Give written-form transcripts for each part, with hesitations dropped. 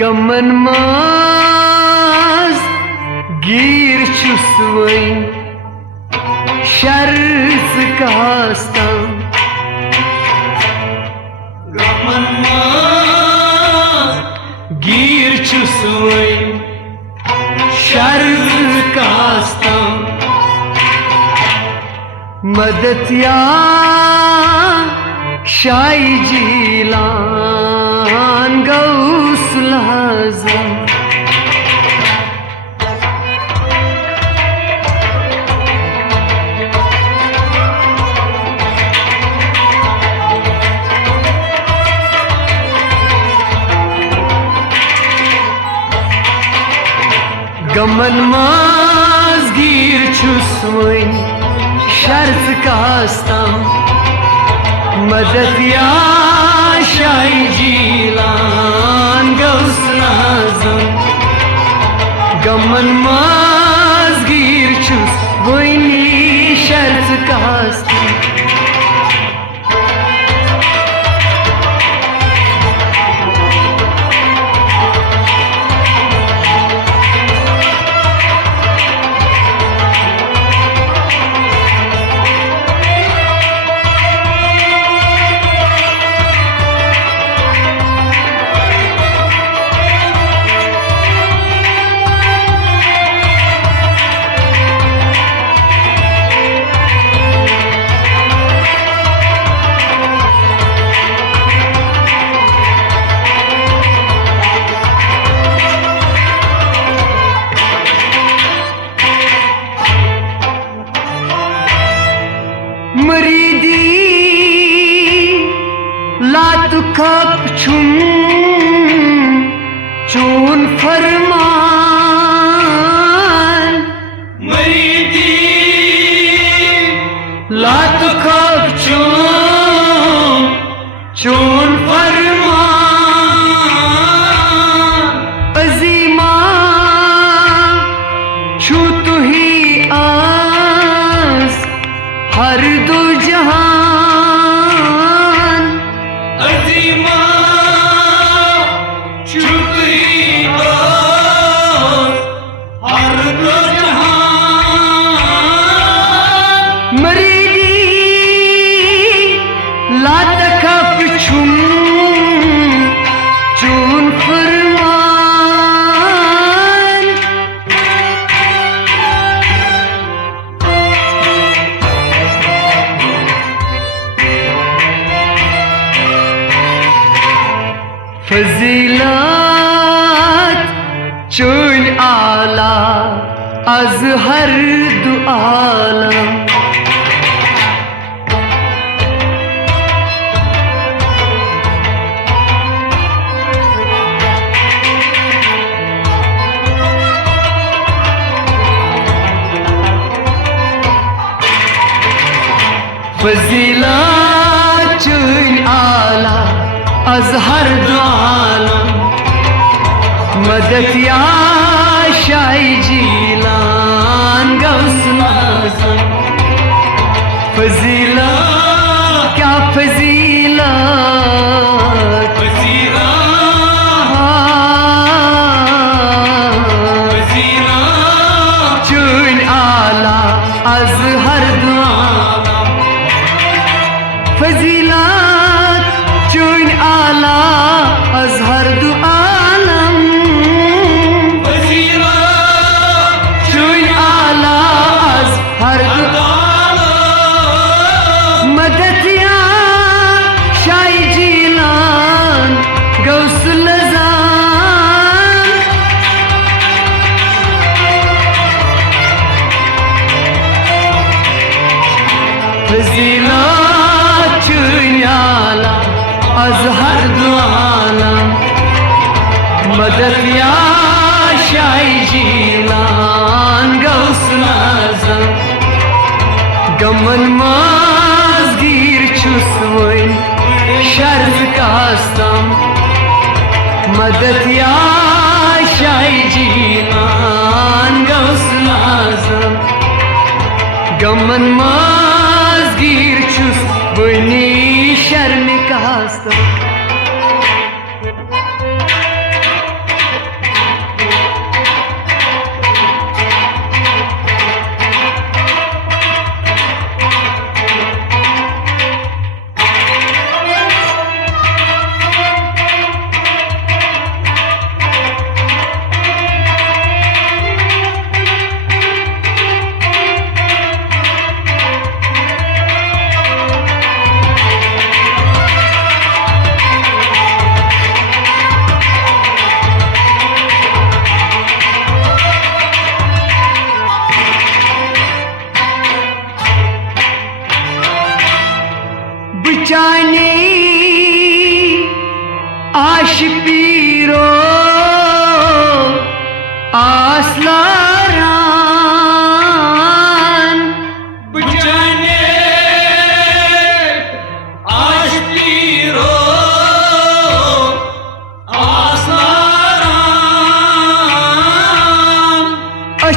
गमन माज गिर छुसवई शर्ज कास्ता गमन माज गिर छुसवई शर्ज कास्ता मदतिया शाई जीलान गौसल आज़म गमन माज गिर छुसवई शर्ज कास्तां मदतिया शाई जीलान गौसल आज़म गमन माज गिर छुसवई शर्ज कास्तां मरीदी लात खप छुम चून फरमान मरीदी लात खप छुम चून फरमान अजीमा छू तु ही आस हर दो जहान अजीमा छुपी हर दो जहान मरीदी लात खप छुम चून फरमान फजीलत चुन आला az हर दो आलम फजीलत चुन आला az हर दो आलम मदतिया शाई जीलान गौसल आज़म फजीलत क्या फजीलत फजीलत चुन आला az हर दो आलम फजीलत चुन आला az हर दो आलम फजीलत चुन आला az हर दो आलम मदतिया शाई जीलान गौसल आज़म फजीलत चुन आला az हर दो आलम मदतिया शाई जीलान गौसल आज़म गमन माज गिर छुसवई शर्ज कास्तां मदतिया शाई जीलान गौसल आज़म गमन माज गिर छुसवई शर्म कास्तां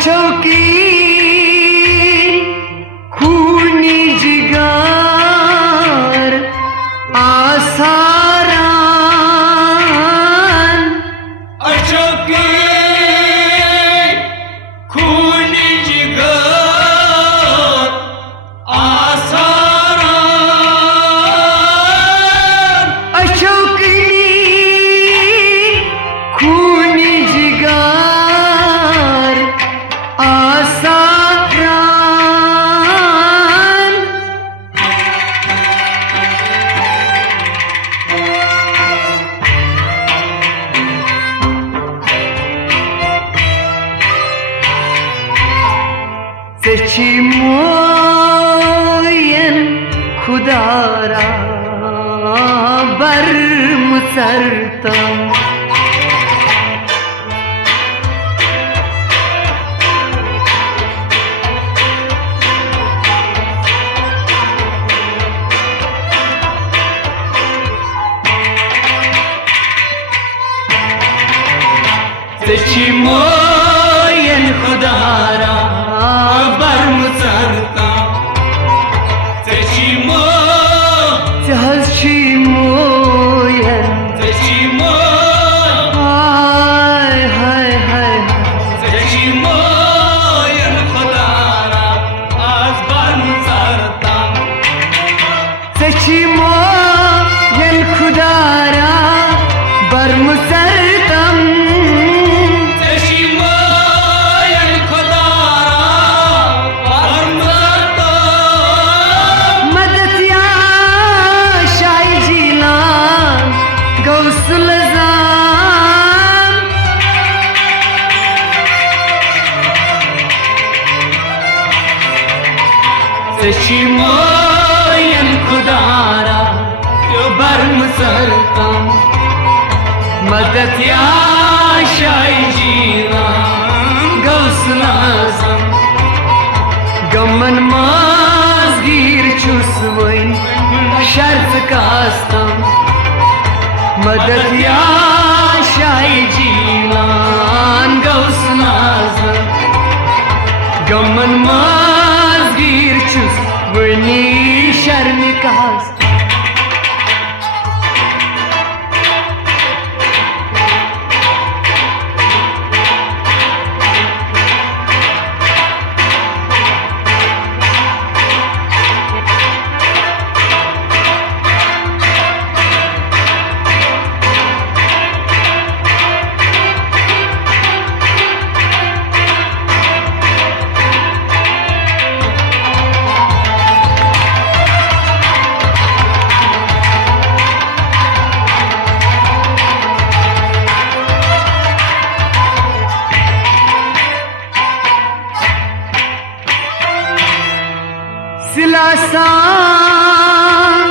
अचौकी खूनी जिगर आसारान अचौकी खूनी जिगर आसारान अचौकी खूनी जिगर आसारान Seçi moyen khudara bar musartam Seçi moyen khudara bar musartam Seçi Seçi moyen Seçi hay hay hay Seçi moyen khudara az bar musartam Seçi moyen khudara bar musartam Seçi moyen khudara bar musartam Madat ya Şai Jilan Gaus Nazam Gaman mazgir chusvain shart kastam Madat ya Shai Jilan Gaus Nazam Gaman mazgir chusvain shart kastam सिलासान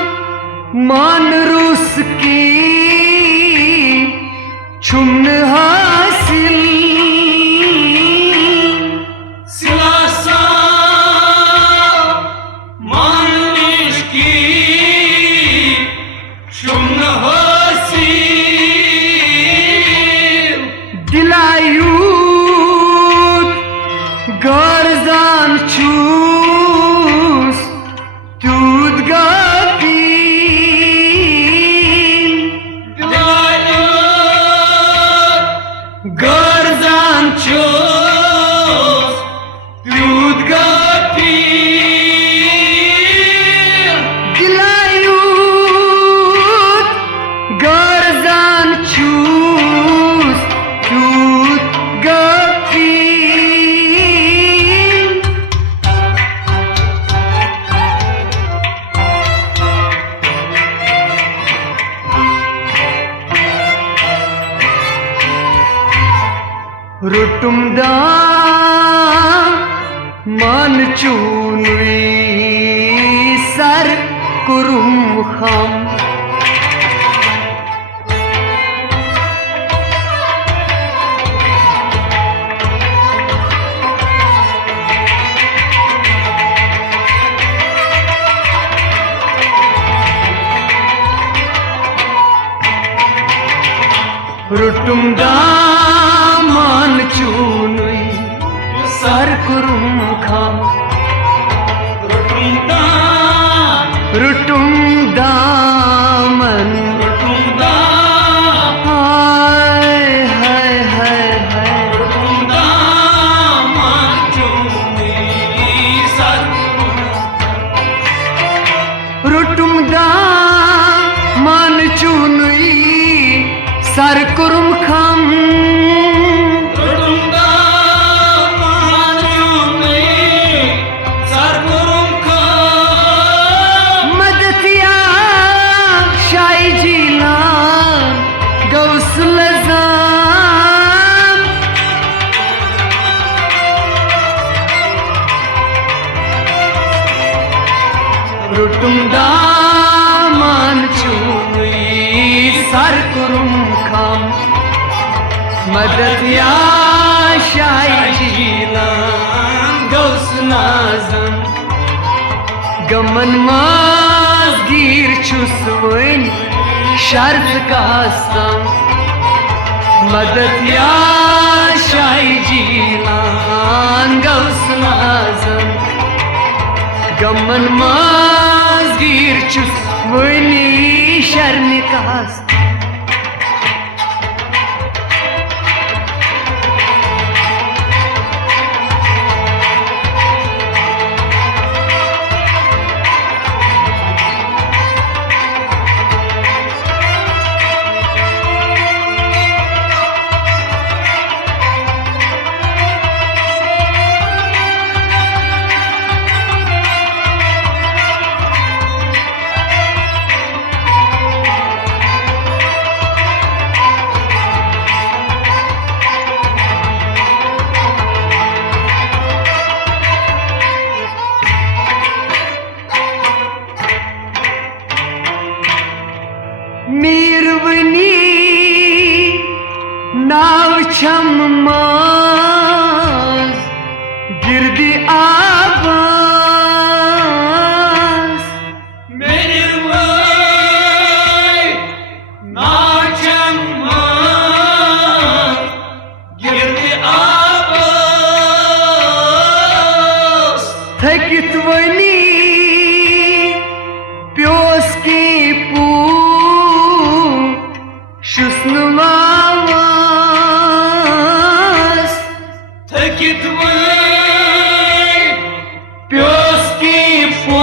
मान रूस की छुन हासिल Silasa maniş ki şun hasil दिलायूत गरजान चूस दूध गपील Dilayut गरजान çöz Yud gapil दिलायूत गरजान चूस दूध गपील रुटुमदा मान चूनुई सर कुरुम खम रुटुमदा मान चूनुई सर कुरुम खाम रुटुम दामन हाय हाय हाय हाय रुटुम दामन चुनुई सर कुरुम खाम मदतिया शाही जिलान गौस लजाम रुटुम दामन चुनुई सर कुरुम खाम मदतिया शाही जिलान गौस नाजम गमन माज गिर छुसवन शर्त कासम मदद या शाही जिलान गौस नाजम गमन माज गिर छुसवन शर्म कासम मीरवनी नाव छम माज गिरदी आवाज थकित वनी प्योस की पू शुस्नुवास थकित प्योस की पू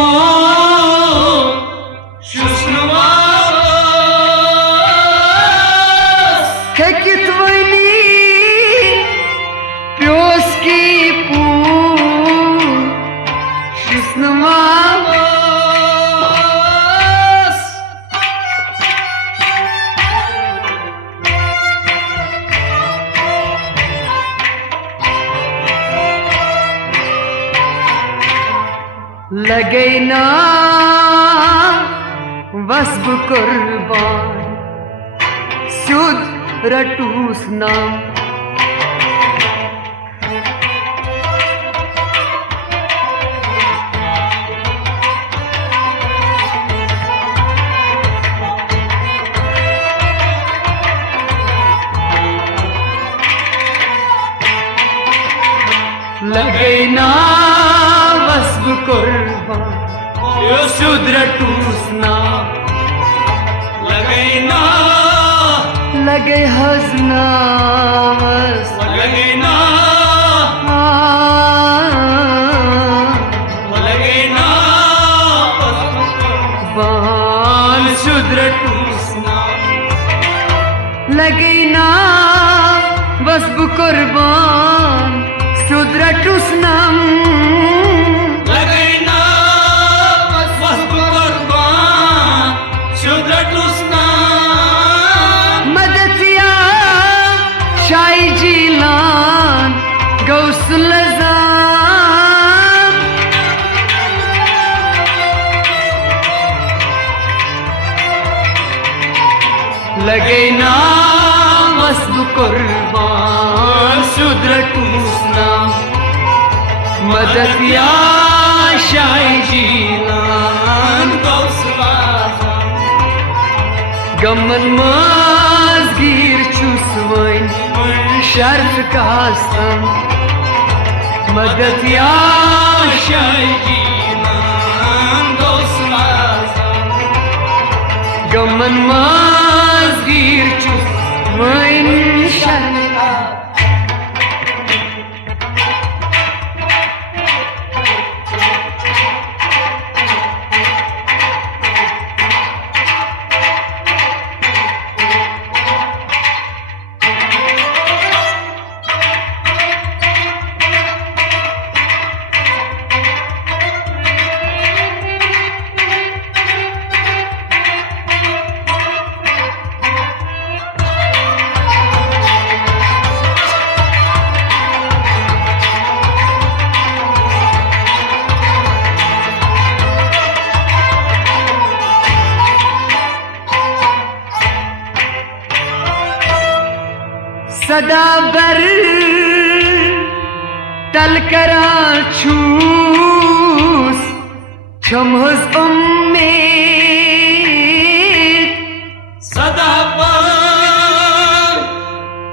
शुस्नुवास थकित वनी प्योस की पू शुस्नुवास लगे ना वस्ब कुर्बान सुद रटूस नाम लगे ना वस्ब कुर्बान सुद्र टूसना लगे ना लगे हजना लगे ना लगे ना बान सुद्र टूसना लगे ना वस्ब कुर्बान सुद्र टूसनाम मदतिया शाही जिलान गौस लजाम लगे ना वस्ब कुर्बान सुद्र टूसना मदतिया शाही जिलान गौस नाजम गमन माज गिर छुसवन शर्त कासम मदद या शाही जीनान गौस आजम गमन माज़गीर चुस वइन शर्मिका सदा बर तलकरा छूस छमहस उम्मीद सदा पर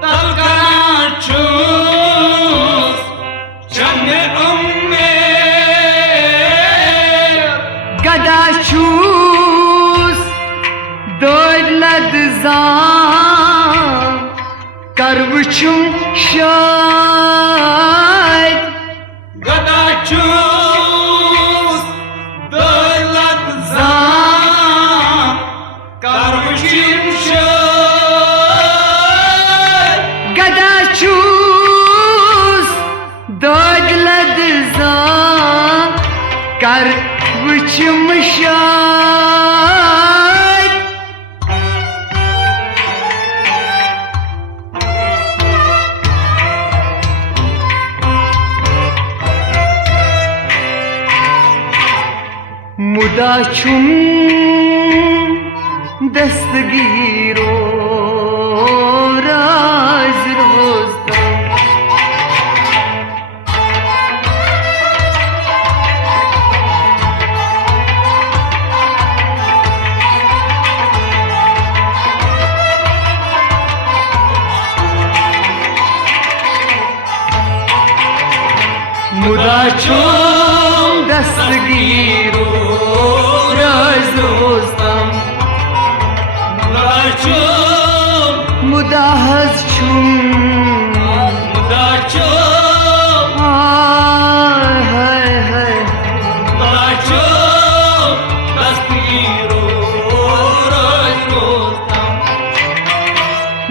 तलकरा छूस छमे उम्मीद गदा छूस दोलद करवुचुम शायद गदा चूस दौलत करवुचुम शायद गदा चूस दौलत करवुचुम शायद मुदा छुम दस्तगीरो राज रोज़दा मुदा छुम दस्तगीरो मुदाहज छुम मुदा चूम हाय हाय मुदा चूम दस्तगीरो रोज रोज़दा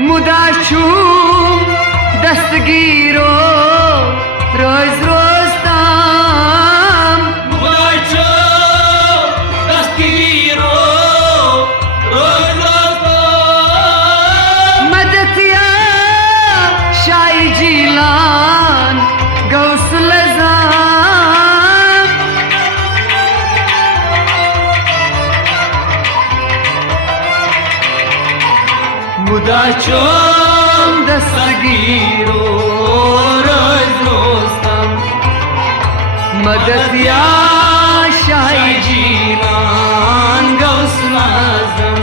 मुदा छुम दस्तगीरो रोज रोज़दाम मुदा चूम दस्तगीरो रोज रोज़दा मदतिया शाही जीलान गौस लज़ाम मुदा चुम दस्तगीरो रोज रोज़दाम मदद या शाही जीलान गौस आज़म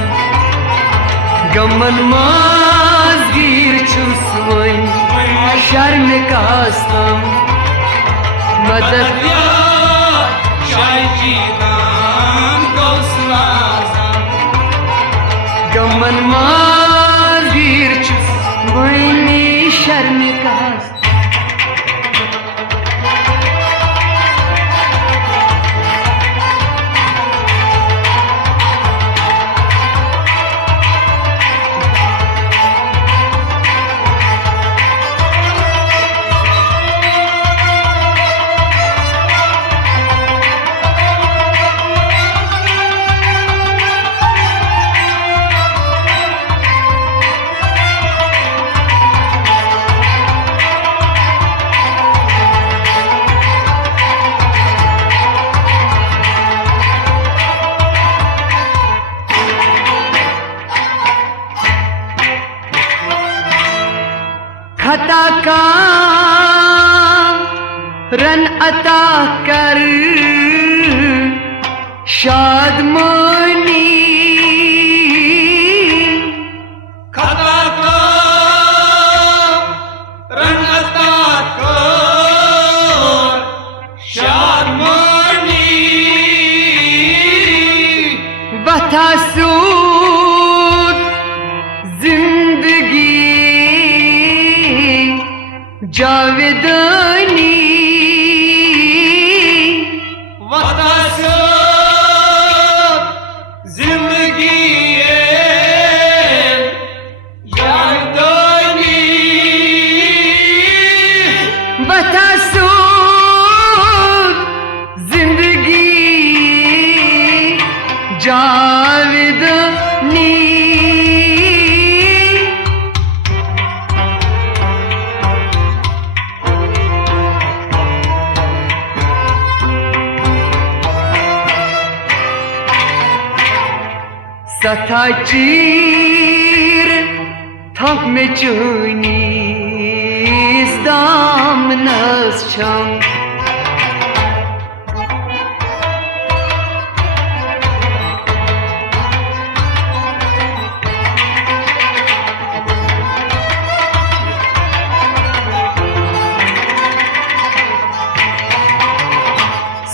गमन माज़गीर चुस वइन शर्मिकास्तम मदद या शाही जीनान गौस आजम गमन माज़गीर चुस वइन शर्मिकास्तम खता का रन अता कर शादमानी खता का रंग अता कर जावेदनी वतस जिंदगी यादनी बतासो जिंदगी जावेदनी सथा चीर थक में चुनीस दामनस छम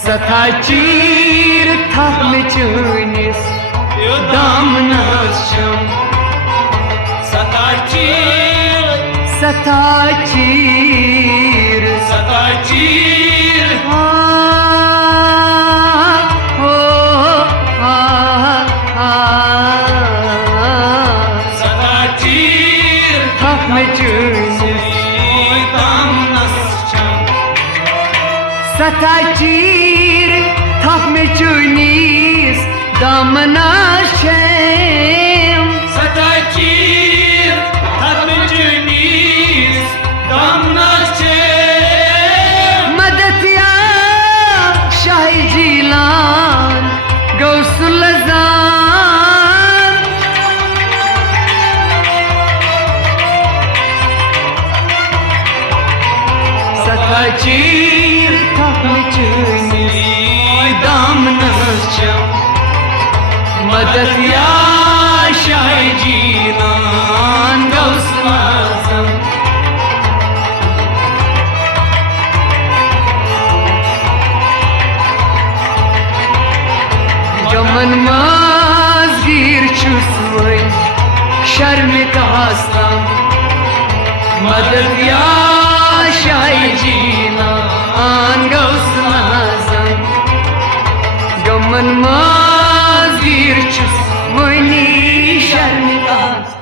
सथा चीर थक में चुनीस दामनस छम सता चीर आ हो आ सता चीर थक में चुनीस सथा चीर थक में चुनीस दामनस छम सता चीर थक में चुनीस दामनस छम मदतिया शाही जीलान गौसुल अज़ान सथा चीर थक में चुनीस दामनस छम मदतिया शाही जीलान गौसुल अज़ान गमन माज़गीर चुस्वई शर्मिक हस्तां मदद या शाही जीलान गौसुल अज़ाम गमन माज़गीर चुस्वई शर्मिक हस्तां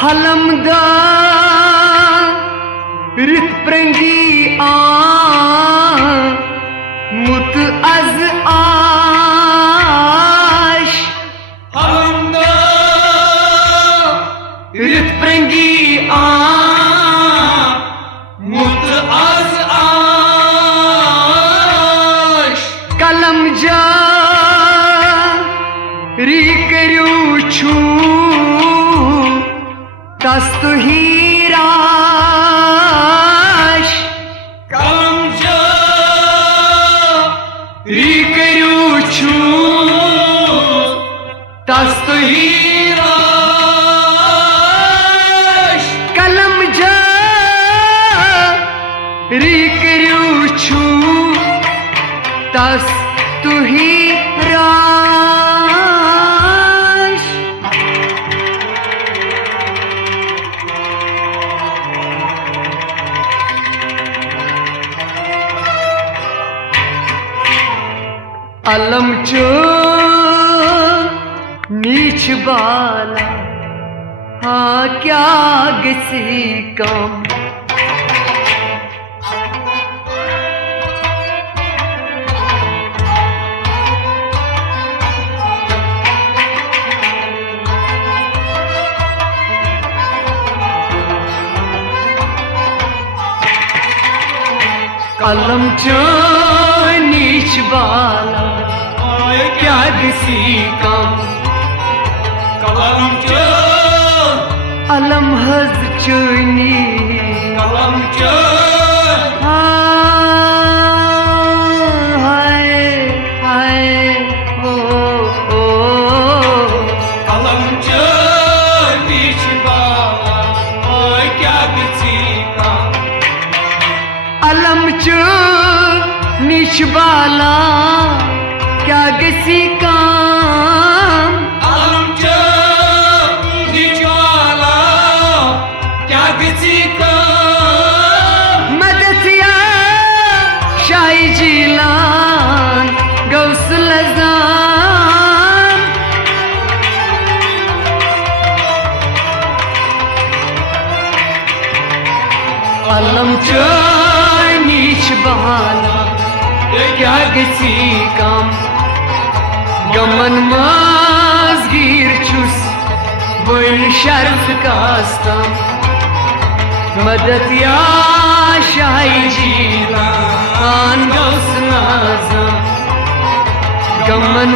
हलमदा रित प्रंगी मुत अज आश हमदा रित प्रंगी मुत az aş कलम जा री करू छू तस्त हीराश kalamca री करू छू तस्त hiraş कलम जा री करू छू तस्त हीराश अलम चो नीच बाला हाँ क्या किसी कम अलम चो नीच बाला गसी कम Kalamcı, अलम हज चुनी kalamcı, हाय हाय ओ ओ kalamcı biç bala, oy kya gitsika. अलम चु निशबाला क्या गसी काम Kalamcı, biç bala, kya gitsika. मदद या शाही जिलान गौस लजान अलम चनीच बहाना क्या गसी कम गमन मजगीर चुस बोल शर्फ कास्तम मदद या शाही जिलान गौस लजान गमन